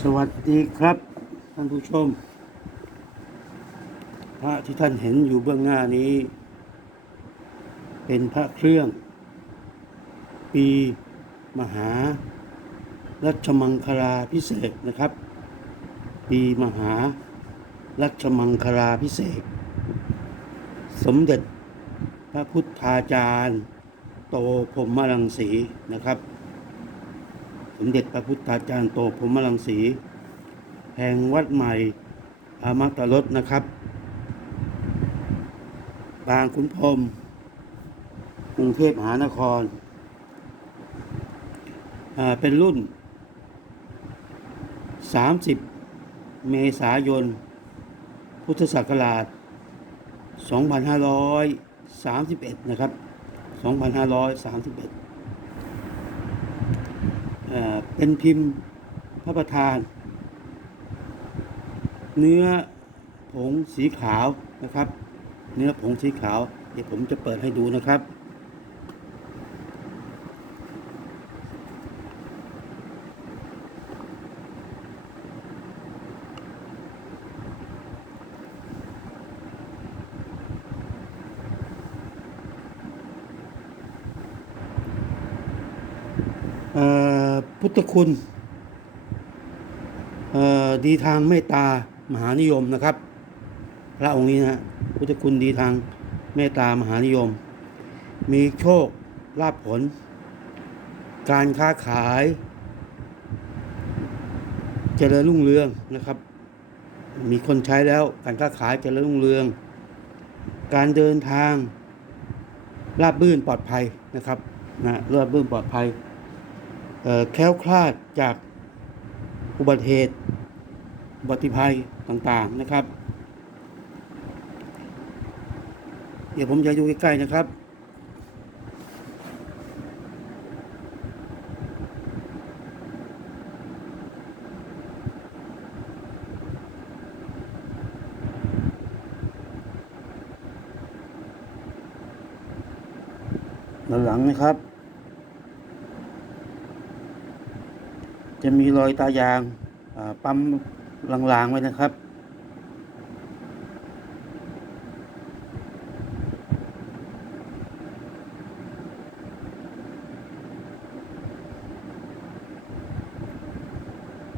สวัสดีครับท่านผู้ชม พระที่ท่านเห็นอยู่เบื้องหน้านี้ เป็นพระเครื่อง ปีมหา รัชมังคลาพิเศษนะครับ ปีมหา รัชมังคลาพิเศษ สมเด็จพระพุทธาจารย์ โตพรหมรังสีนะครับ สมเด็จพระพุทธาจารย์โตพรมรังสี แห่งวัดใหม่อามัตรสนะครับ บางขุนพรหมกรุงเทพมหานคร เป็นรุ่น 30 เมษายน พุทธศักราช 2531 นะครับ 2531 เป็นพิมพ์พระประธาน เนื้อผงสีขาวนะครับ เนื้อผงสีขาว เดี๋ยวผมจะเปิดให้ดูนะครับ พุทธคุณดีทางเมตตามหานิยมนะครับ พระองค์นี้นะพุทธคุณดีทางเมตตามหานิยม มีโชคลาภผล การค้าขาย เจริญรุ่งเรืองนะครับ มีคนใช้แล้วการค้าขายเจริญรุ่งเรือง การเดินทางราบรื่นปลอดภัยนะครับนะราบรื่นปลอดภัย แคล้วคลาดจากอุบัติเหตุอุบัติภัยต่างๆนะครับ เดี๋ยวผมจะอยู่ใกล้ๆนะครับด้านหลังนะครับ จะมีรอยตายางปั๊มลางๆไว้นะครับ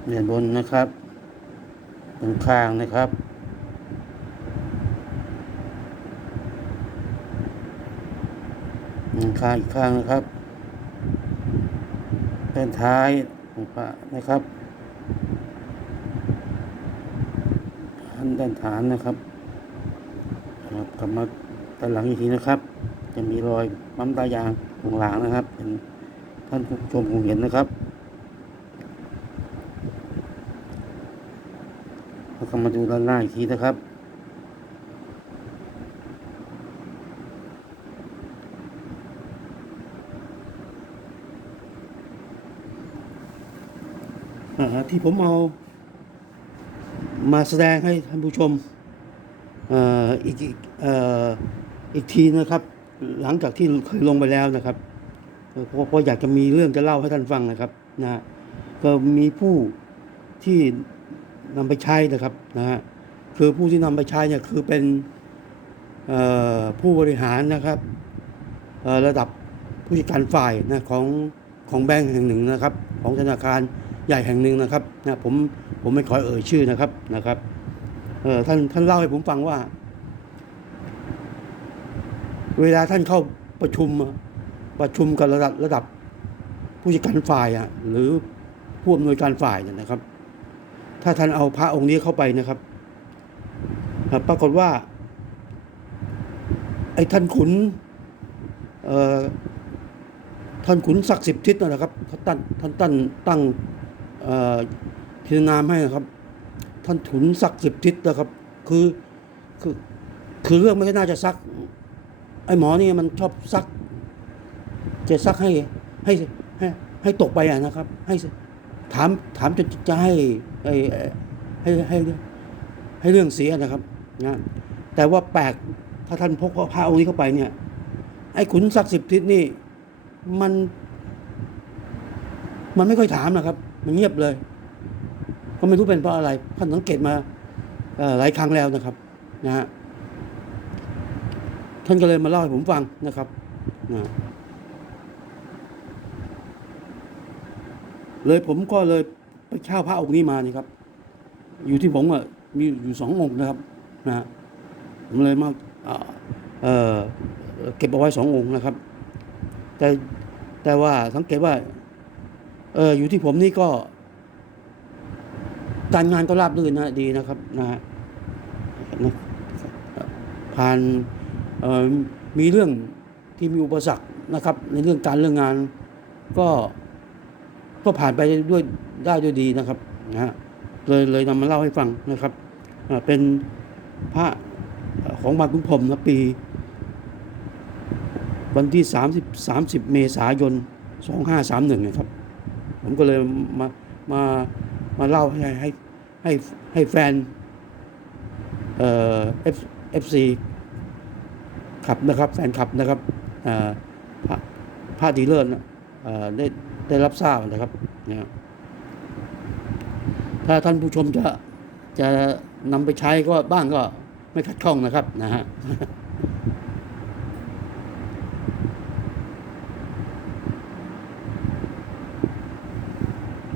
เด่นบนนะครับตรงข้างนะครับข้างอีกข้างนะครับด้านท้าย ของพระนะครับด้านด้านฐานนะครับครับกลับมาด้านหลังอีกทีนะครับ จะมีรอยปั๊มตายางตรงหลังนะครับเป็นท่านผู้ชมคงเห็นนะครับแล้วก็มาดูด้านหน้าอีกทีนะครับ ที่ผมเอามาแสดงให้ท่านผู้ชมอ,อีกอีกอีกทีนะครับ หลังจากที่เคยลงไปแล้วนะครับเพราะอยากจะมีเรื่องจะเล่าให้ท่านฟังนะครับนะก็มีผู้ที่นำไปใช้นะครับนะฮะคือผู้ที่นำไปใช้เนี่ยคือเป็นผู้บริหารนะครับระดับผู้จัดการฝ่ายนะของของแบงก์แห่งหนึ่งนะครับ ของธนาคาร ใหญ่แห่งหนึ่งนะครับนะผมผมไม่ขอเอ่ยชื่อนะครับนะครับเออท่านท่านเล่าให้ผมฟังว่า เวลาท่านเข้าประชุมประชุมกับระดับระดับผู้จัดการฝ่ายอะหรือผู้อำนวยการฝ่ายเนี่ยนะครับ ถ้าท่านเอาพระองค์นี้เข้าไปนะครับปรากฏว่า ไอ้ท่านขุนเอ่อท่านขุนศักดิ์สิบทิศนั่นะครับท่านท่านท่านตั้ง พิจารณามให้นะครับ ท่านถุนซักสิบทิศนะครับ คือคือคือเรื่องไม่ใช่น่าจะซัก ไอ้หมอนี่มันชอบซัก จะซักให้ให้ให้ให้ตกไปอะนะครับ ให้ถามถามจนจะให้ให้ให้ให้ให้เรื่องเสียนะครับนะแต่ว่าแปลกถ้าท่านพกพระองค์นี้เข้าไปเนี่ย ไอ้ขุนศักดิ์สิบทิศนี่มัน มันไม่ค่อยถามนะครับ มันเงียบเลย ก็ไม่รู้เป็นเพราะอะไรท่านสังเกตมาหลายครั้งแล้วนะครับนะฮะท่านก็เลยมาเล่าให้ผมฟังนะครับนะเลยผมก็เลยไปเช่าพระองค์นี้มานี่ครับ อยู่ที่ผมอะมีอยู่สององค์นะครับนะฮะผมเลยมาเอ่อเอ่อเก็บเอาไว้สององค์นะครับ แต่แต่ว่าสังเกตว่า เอออยู่ที่ผมนี่ก็การงานก็ราบรื่นนะดีนะครับนะฮะนะผ่านเออมีเรื่องที่มีอุปสรรคนะครับ ในเรื่องการเรื่องงาน ก็ก็ผ่านไปด้วยได้ด้วยดีนะครับนะฮะเลยเลยนำมาเล่าให้ฟังนะครับเป็นพระของบางขุนพรมนะปี วันที่ 30 30 เมษายน 2531นะครับ ผมก็เลยมามามาเล่าให้ให้ให้ให้แฟน เอ่อฟเอฟซีขับนะครับ แฟนขับนะครับเอ่อพระพระดีเลิศนะอ่อได้ได้รับทราบนะครับนะถ้าท่านผู้ชมจะจะนำไปใช้ก็บ้างก็ไม่ขัดข้องนะครับนะฮะ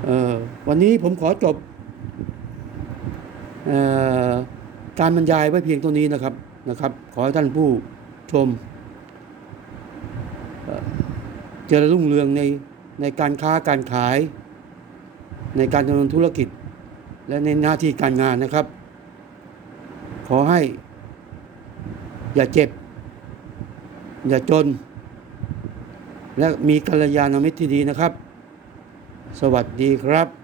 เอ่อ วันนี้ผมขอจบออการบรรยายไว้เพียงเท่านี้นะครับนะครับ ขอให้ท่านผู้ชมเอ่อเจริญรุ่งเรืองในในการค้าการขาย ในการดำเนินธุรกิจ และในหน้าที่การงานนะครับ ขอให้ อย่าเจ็บ อย่าจน และมีกัลยาณมิตรที่ดีนะครับ สวัสดีครับ